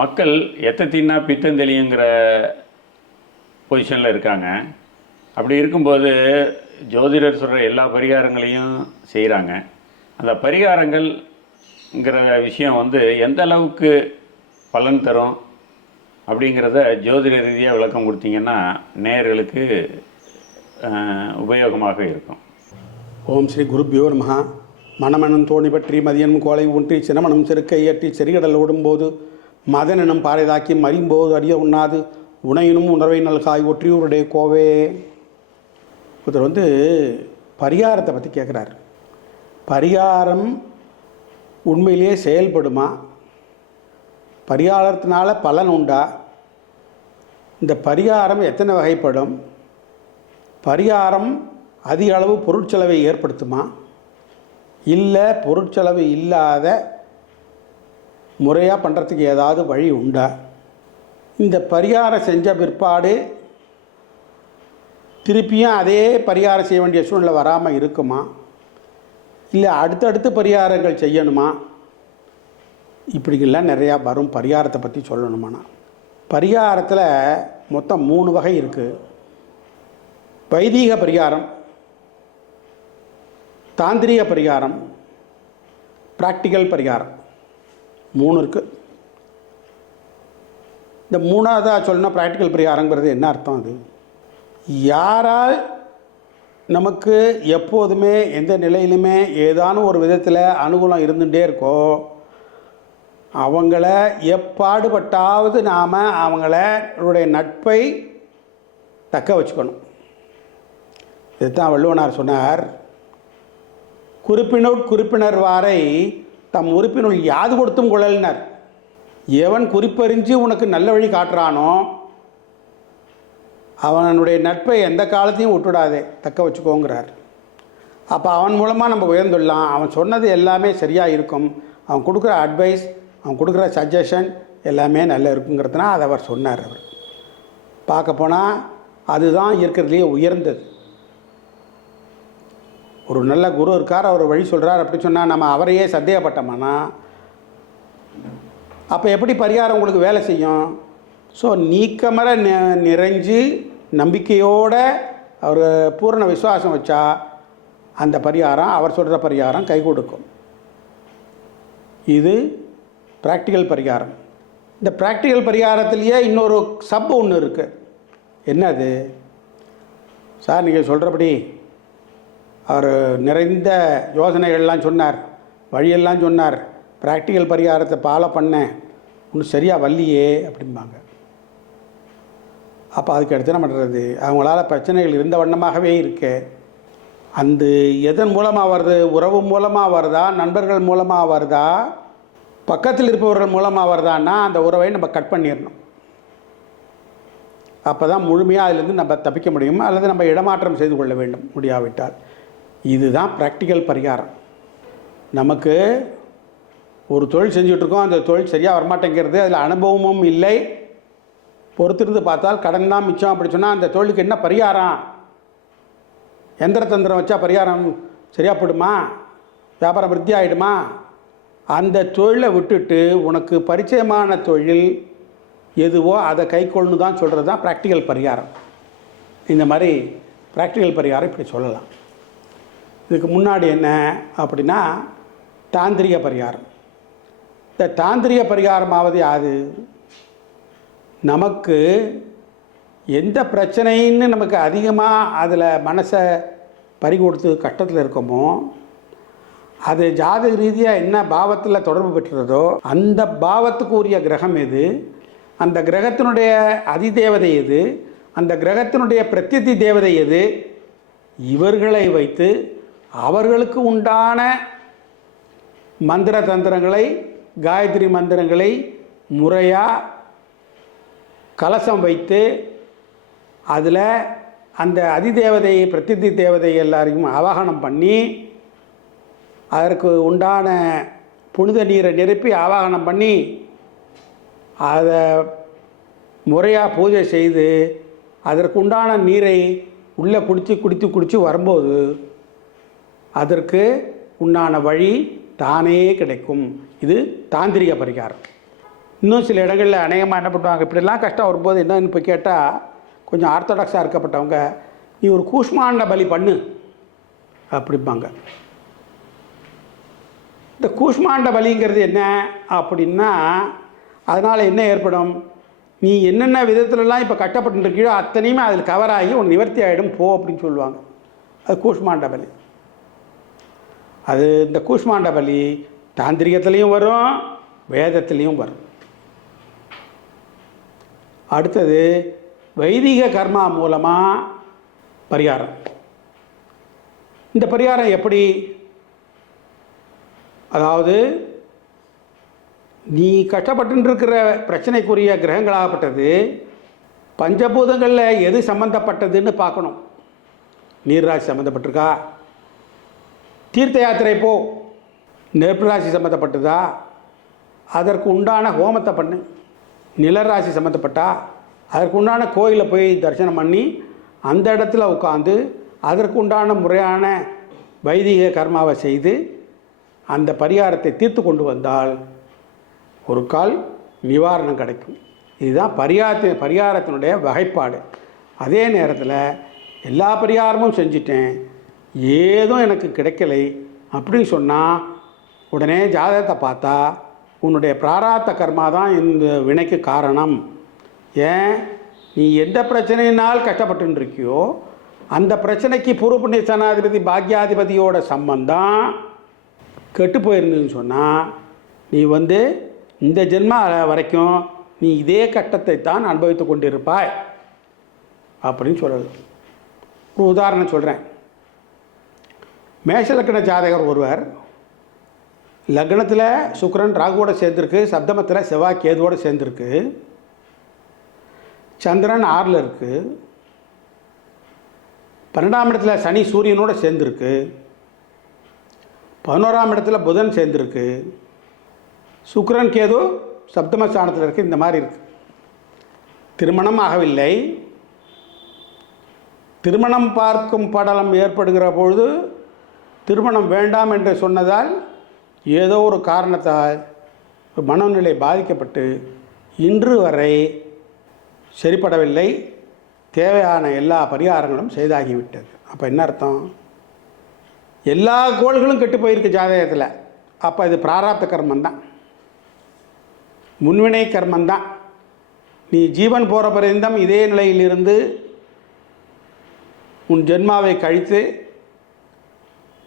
மக்கள் எத்தை தின்னா பித்தம் தெளியுங்கிற பொசிஷனில் இருக்காங்க. அப்படி இருக்கும்போது ஜோதிடர் சொல்கிற எல்லா பரிகாரங்களையும் செய்கிறாங்க அந்த பரிகாரங்கள்ங்கிற விஷயம் வந்து எந்த அளவுக்கு பலன் தரும் அப்படிங்கிறத ஜோதிட ரீதியாக விளக்கம் கொடுத்தீங்கன்னா நேயர்களுக்கு உபயோகமாக இருக்கும். ஓம் ஸ்ரீ குருப்பியோ மகா மணமனம் தோணி பற்றி மதியம் கோலை ஊன்றி சினமனம் செருக்கை ஏற்றி செறிகடல் ஓடும்போது மதனெனும் பாறைதாக்கி மறியும்போது அறிய உண்ணாது உணையினும் உணர்வை நல்காய் ஒற்றியூருடைய கோவே. ஒருத்தர் வந்து பரிகாரத்தை பற்றி கேட்குறாரு பரிகாரம் உண்மையிலேயே செயல்படுமா? பரிகாரத்தினால பலன் உண்டா? இந்த பரிகாரம் எத்தனை வகைப்படும்? பரிகாரம் அதிக அளவு பொருட்செலவை ஏற்படுத்துமா? இல்லை பொருட்செலவு இல்லாத முறையாக பண்ணுறதுக்கு ஏதாவது வழி உண்டா? இந்த பரிகாரம் செஞ்ச பிற்பாடு திருப்பியும் அதே பரிகாரம் செய்ய வேண்டிய சூழ்நிலை வராமல் இருக்குமா? இல்லை அடுத்தடுத்து பரிகாரங்கள் செய்யணுமா? இப்படிங்கெல்லாம் நிறையா வரும் பரிகாரத்தை பற்றி சொல்லணுமாண்ணா பரிகாரத்தில் மொத்தம் மூணு வகை இருக்குது வைதீக பரிகாரம் தாந்திரிக பரிகாரம் ப்ராக்டிக்கல் பரிகாரம். மூணு இருக்குது இந்த மூணாவதாக சொல்லணும் ப்ராக்டிக்கல் பரிகாரங்கிறது என்ன அர்த்தம் அது? யாரால் நமக்கு எப்போதுமே எந்த நிலையிலுமே ஏதானும் ஒரு விதத்தில் அனுகூலம் இருந்துகிட்டே இருக்கோ அவங்கள எப்பாடுபட்டாவது நாம் அவங்களுடைய நட்பை தக்க வச்சுக்கணும். இதுதான் வள்ளுவனார் சொன்னார். குறிப்பினோட் குறிப்பினர் வாரை தம் உறுப்பினுள் யாது கொடுத்தும் குழலினர். எவன் குறிப்பறிஞ்சு உனக்கு நல்ல வழி காட்டுறானோ அவனுடைய நட்பை எந்த காலத்தையும் விட்டுடாதே தக்க வச்சுக்கோங்கிறார். அப்போ அவன் மூலமாக நம்ம உயர்ந்துடலாம். அவன் சொன்னது எல்லாமே சரியாக இருக்கும். அவன் கொடுக்குற அட்வைஸ் அவன் கொடுக்குற சஜஷன் எல்லாமே நல்லா இருக்குங்கிறதுனா அதை அவர் சொன்னார் அவர். பார்க்க போனால் அதுதான் இருக்கிறதுலேயே உயர்ந்தது. ஒரு நல்ல குரு இருக்கார் அவர் வழி சொல்கிறார் அப்படி சொன்னால் நம்ம அவரையே சந்தேகப்பட்டோம்னா அப்போ எப்படி பரிகாரம் உங்களுக்கு வேலை செய்யும்? ஸோ நீக்கமர நிறைஞ்சு நம்பிக்கையோட அவர் பூரண விசுவாசம் வச்சா அந்த பரிகாரம் அவர் சொல்கிற பரிகாரம் கை கொடுக்கும். இது ப்ராக்டிக்கல் பரிகாரம். இந்த ப்ராக்டிக்கல் பரிகாரத்திலேயே இன்னொரு சப் ஒன்று இருக்குது என்னது? சார் நீங்கள் சொல்கிறபடி அவர் நிறைந்த யோசனைகள்லாம் சொன்னார் வழியெல்லாம் சொன்னார் ப்ராக்டிக்கல் பரிகாரத்தை ஃபாலோ பண்ணேன் ஒன்றும் சரியாக வரலையே அப்படிம்பாங்க. அப்போ அதுக்கு அடுத்து என்ன பண்ணுறது அவங்களால பிரச்சனைகள் இருந்த வண்ணமாகவே இருக்கு அந்த எதன் மூலமாக வருது? உறவு மூலமாக வருதா? நண்பர்கள் மூலமாக வருதா? பக்கத்தில் இருப்பவர்கள் மூலமாக வருதான்னா அந்த உறவை நம்ம கட் பண்ணிடணும். அப்போ தான் முழுமையாக அதிலேருந்து நம்ம தப்பிக்க முடியும் அல்லது நம்ம இடமாற்றம் செய்து கொள்ள வேண்டும் முடியாவிட்டால். இதுதான் ப்ராக்டிக்கல் பரிகாரம். நமக்கு ஒரு தொழில் செஞ்சுட்ருக்கோம் அந்த தொழில் சரியாக வரமாட்டேங்கிறது அதில் அனுபவமும் இல்லை. பொறுத்திருந்து பார்த்தால் கடன் தான் மிச்சம் அப்படி சொன்னால் அந்த தொழிலுக்கு என்ன பரிகாரம்? எந்திர தந்திரம் வச்சா பரிகாரம் சரியாக போடுமா வியாபாரம் விருத்தி ஆகிடுமா அந்த தொழிலை விட்டுட்டு உனக்கு பரிச்சயமான தொழில் எதுவோ அதை கைக்கொள்ளணும் தான் சொல்கிறது தான் ப்ராக்டிக்கல் பரிகாரம். இந்த மாதிரி ப்ராக்டிக்கல் பரிகாரம் இப்படி சொல்லலாம். இதுக்கு முன்னாடி என்ன அப்படின்னா தாந்திரிக பரிகாரம். இந்த தாந்திரிக பரிகாரமாவது யாது? நமக்கு எந்த பிரச்சனைன்னு நமக்கு அதிகமாக அதில் மனசை பறி கொடுத்து கஷ்டத்தில் இருக்கோமோ அது ஜாதக ரீதியாக என்ன பாவத்தில் தொடர்பு பெற்றுறதோ அந்த பாவத்துக்கு உரிய கிரகம் எது? அந்த கிரகத்தினுடைய அதிதேவதை எது? அந்த கிரகத்தினுடைய பிரத்யதி தேவதை எது? இவர்களை வைத்து அவர்களுக்கு உண்டான மந்திர தந்திரங்களை காயத்ரி மந்திரங்களை முறையாக கலசம் வைத்து அதில் அந்த அதிதேவதை பிரதித்தி தேவதை எல்லாரையும் ஆவாகனம் பண்ணி அதற்கு உண்டான புனித நீரை நிரப்பி ஆவாகனம் பண்ணி அதை முறையாக பூஜை செய்து அதற்கு உண்டான நீரை உள்ளே குடித்து குடித்து குடித்து வரும்போது அதற்கு உண்டான வழி தானே கிடைக்கும். இது தாந்திரிக பரிகாரம். இன்னும் சில இடங்களில் அநேகமாக என்ன பண்ணுவாங்க? இப்படிலாம் கஷ்டம் வரும்போது என்னன்னு இப்போ கேட்டால் கொஞ்சம் ஆர்த்தடாக்ஸாக இருக்கப்பட்டவங்க நீ ஒரு கூஷ்மாண்ட பலி பண்ணு. அப்படிம்பாங்க. இந்த கூஷ்மாண்ட பலிங்கிறது என்ன அப்படின்னா அதனால் என்ன ஏற்படும்? நீ என்னென்ன விதத்துலலாம் இப்போ கட்டப்பட்டுருக்கீழோ அத்தனையுமே அதில் கவர் ஆகி உன் நிவர்த்தி ஆகிடும் போ அப்படின்னு சொல்லுவாங்க. அது கூஷ்மாண்ட பலி. அது இந்த கூஷ்மாண்ட பலி தாந்திரிகத்துலேயும் வரும் வேதத்துலேயும் வரும். அடுத்தது வைதிக கர்மா மூலமாக பரிகாரம். இந்த பரிகாரம் எப்படி? அதாவது நீ கஷ்டப்பட்டு இருக்கிற பிரச்சனைக்குரிய கிரகங்களாகப்பட்டது பஞ்சபூதங்களில் எது சம்மந்தப்பட்டதுன்னு பார்க்கணும். நீர்ராசி சம்மந்தப்பட்டிருக்கா தீர்த்த யாத்திரை போ. நெருப்பு ராசி சம்மந்தப்பட்டதா அதற்கு உண்டான ஹோமத்தை பண்ணு. நிலராசி சம்மந்தப்பட்டா அதற்கு உண்டான கோயிலில் போய் தரிசனம் பண்ணி அந்த இடத்துல உட்காந்து அதற்கு உண்டான முறையான வைதிக கர்மாவை செய்து அந்த பரிகாரத்தை தீர்த்து கொண்டு வந்தால் ஒரு கால் நிவாரணம் கிடைக்கும். இதுதான் பரிகாரத்தி பரிகாரத்தினுடைய வகைப்பாடு. அதே நேரத்தில் எல்லா பரிகாரமும் செஞ்சிட்டேன். ஏதும் எனக்கு கிடைக்கலை அப்படின்னு சொன்னால் உடனே ஜாதகத்தை பார்த்தா உன்னுடைய பிராராத்த கர்மா தான் இந்த வினைக்கு காரணம். ஏன்? நீ எந்த பிரச்சனையினால் கஷ்டப்பட்டு இருக்கியோ அந்த பிரச்சனைக்கு பூர்வ சனாதிபதி பாக்யாதிபதியோட சம்பந்தம் கெட்டு போயிருந்ததுன்னு சொன்னால் நீ வந்து இந்த ஜென்ம வரைக்கும் நீ இதே கட்டத்தை தான் அனுபவித்து கொண்டிருப்பாய் அப்படின்னு சொல்லலாம் ஒரு உதாரணம் சொல்கிறேன் மேஷலக்கண ஜாதகர் ஒருவர் லக்னத்தில் சுக்கரன் ராகுவோட சேர்ந்துருக்கு சப்தமத்தில் செவ்வாய் கேதுவோடு சேர்ந்துருக்கு சந்திரன் ஆறில் இருக்குது பன்னெண்டாம் இடத்துல சனி சூரியனோட சேர்ந்துருக்கு பதினோராம் இடத்துல புதன் சேர்ந்துருக்கு சுக்கரன் கேது சப்தம ஸ்தானத்தில் இருக்குது இந்த மாதிரி இருக்குது திருமணம் ஆகவில்லை. திருமணம் பார்க்கும் படலம் ஏற்படுகிற பொழுது திருமணம் வேண்டாம் என்று சொன்னதால் ஏதோ ஒரு காரணத்தால் மனநிலை பாதிக்கப்பட்டு இன்று வரை சரிப்படவில்லை. தேவையான எல்லா பரிகாரங்களும் செய்தாகிவிட்டது. அப்போ என்ன அர்த்தம்? எல்லா கோள்களும் கெட்டு போயிருக்கு ஜாதகத்தில். அப்போ இது பிராராப்த கர்மம் தான் முன்வினை கர்மந்தான் நீ ஜீவன் போகிற பரிந்தம் இதே நிலையிலிருந்து உன் ஜென்மாவை கழித்து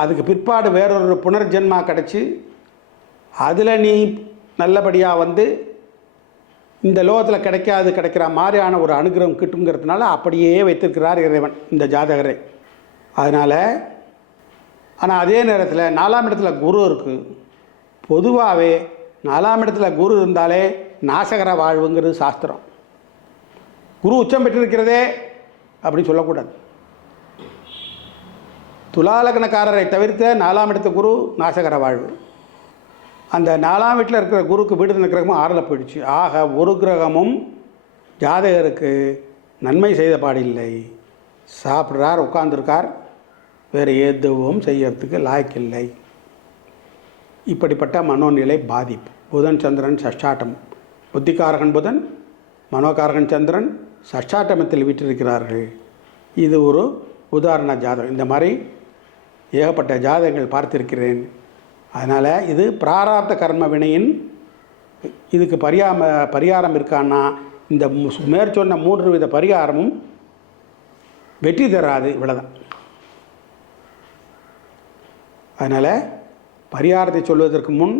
அதுக்கு பிற்பாடு வேறொரு புனர்ஜென்மா கிடச்சி அதில் நீ நல்லபடியாக வந்து இந்த லோகத்தில் கிடைக்காது கிடைக்கிற மாதிரியான ஒரு அனுகிரகம் கிட்டுங்கிறதுனால அப்படியே வைத்திருக்கிறார் இறைவன் இந்த ஜாதகரை. அதனால் ஆனால் அதே நேரத்தில் நாலாம் இடத்துல குரு இருக்குது பொதுவாகவே நாலாம் இடத்துல குரு இருந்தாலே நாசகர வாழ்வுங்கிறது சாஸ்திரம். குரு உச்சம் பெற்றிருக்கிறதே அப்படின்னு சொல்லக்கூடாது. துலாலக்னக்காரரை தவிர்த்த நாலாம் இடத்து குரு நாசகர வாழ்வு. அந்த நாலாம் வீட்டில் இருக்கிற குருக்கு வீடு கிரகமும் ஆறில் போயிடுச்சு. ஆக ஒரு கிரகமும் ஜாதகருக்கு நன்மை செய்த பாடில்லை. சாப்பிட்றார் உட்கார்ந்துருக்கார். வேறு எதுவும் செய்யறதுக்கு லாய்க்கில்லை. இப்படிப்பட்ட மனோநிலை பாதிப்பு. புதன் சந்திரன் சஷ்டாட்டம். புத்திகாரகன் புதன் மனோகாரகன் சந்திரன் சஷ்டாட்டமத்தில் விட்டிருக்கிறார்கள் இது ஒரு உதாரண ஜாதகம். இந்த மாதிரி ஏகப்பட்ட ஜாதகங்கள் பார்த்திருக்கிறேன். அதனால் இது பிராராப்த கர்ம வினையின் இதுக்கு பரியாம பரிகாரம் இருக்கான்னா இந்த மேற்சொன்ன மூன்று வித பரிகாரமும் வெற்றி தராது இவ்வளோதான் அதனால் பரிகாரத்தை சொல்வதற்கு முன்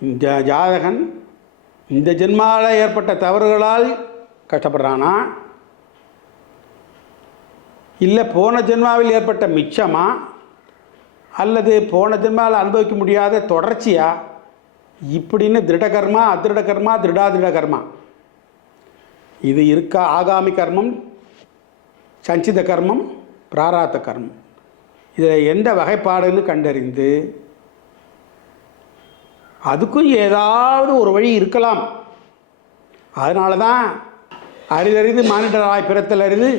இந்த ஜாதகன் இந்த ஜென்மாவில் ஏற்பட்ட தவறுகளால் கஷ்டப்படுறானா? இல்லை போன ஜென்மாவில் ஏற்பட்ட மிச்சமாக அல்லது போன ஜென்மாவில் அனுபவிக்க முடியாத தொடர்ச்சியா? இப்படின்னு திருடகர்மா அதிருட கர்மா திருடாதிருட கர்மா இது இருக்கா ஆகாமி கர்மம் சஞ்சித கர்மம் பிராராத்த கர்மம். இதில் எந்த வகைப்பாடுன்னு கண்டறிந்து அதுக்கும் ஏதாவது ஒரு வழி இருக்கலாம். அதனால தான் அரிதறிது மானிடராய் பிறத்தல் அரிது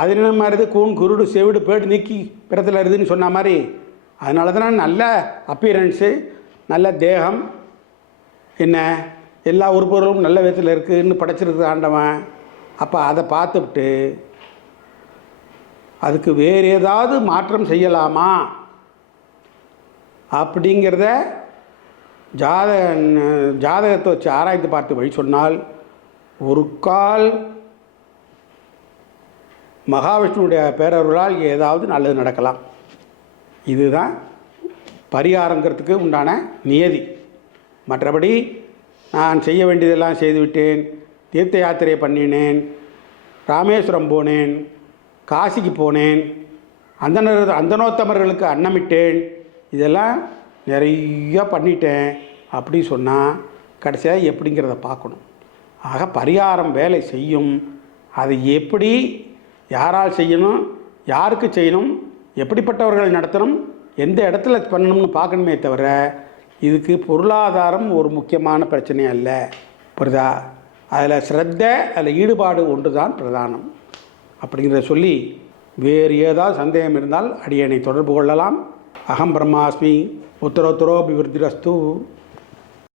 அதினம் அரிது கூன் குருடு செவிடு பேடு நீக்கி பிறத்தல் அரிதுன்னு சொன்ன மாதிரி அதனால தான் நல்ல அப்பியரன்ஸு நல்ல தேகம். என்ன? எல்லா உறுப்புகளும் நல்ல விதத்தில் இருக்குதுன்னு படைச்சிருக்கு ஆண்டவன். அப்போ அதை பார்த்துவிட்டு அதுக்கு வேறு ஏதாவது மாற்றம் செய்யலாமா? அப்படிங்கிறத ஜாதக ஜாதகத்தை வச்சு ஆராய்ந்து பார்த்து வழி சொன்னால் ஒரு கால் மகாவிஷ்ணுடைய பேரருளால் ஏதாவது நல்லது நடக்கலாம். இதுதான் பரிகாரங்கிறதுக்கு உண்டான நியதி. மற்றபடி நான் செய்ய வேண்டியதெல்லாம் செய்துவிட்டேன் தீர்த்த யாத்திரை பண்ணினேன் ராமேஸ்வரம் போனேன் காசிக்கு போனேன் அந்தனர் அந்தனோத்தமர்களுக்கு அன்னமிட்டேன் இதெல்லாம் நிறைய பண்ணிட்டேன் அப்படி சொன்னால் கடைசியாக எப்படிங்கிறத பார்க்கணும். ஆக பரிகாரம் வேலை செய்யும். அதை எப்படி யாரால் செய்யணும் யாருக்கு செய்யணும் எப்படிப்பட்டவர்கள் நடத்தணும் எந்த இடத்துல பண்ணணும்னு பார்க்கணுமே தவிர இதுக்கு பொருளாதாரம் ஒரு முக்கியமான பிரச்சனை அல்ல. புரிதா? அதில் ஸ்ரத்த அதில் ஈடுபாடு ஒன்று தான் பிரதானம். அப்படிங்கிறத சொல்லி வேறு ஏதாவது சந்தேகம் இருந்தால் அடியனை தொடர்பு கொள்ளலாம். அகம் பிரம்மாஸ்மி உத்தரோத்தரோபிவிருத்திரஸ்து.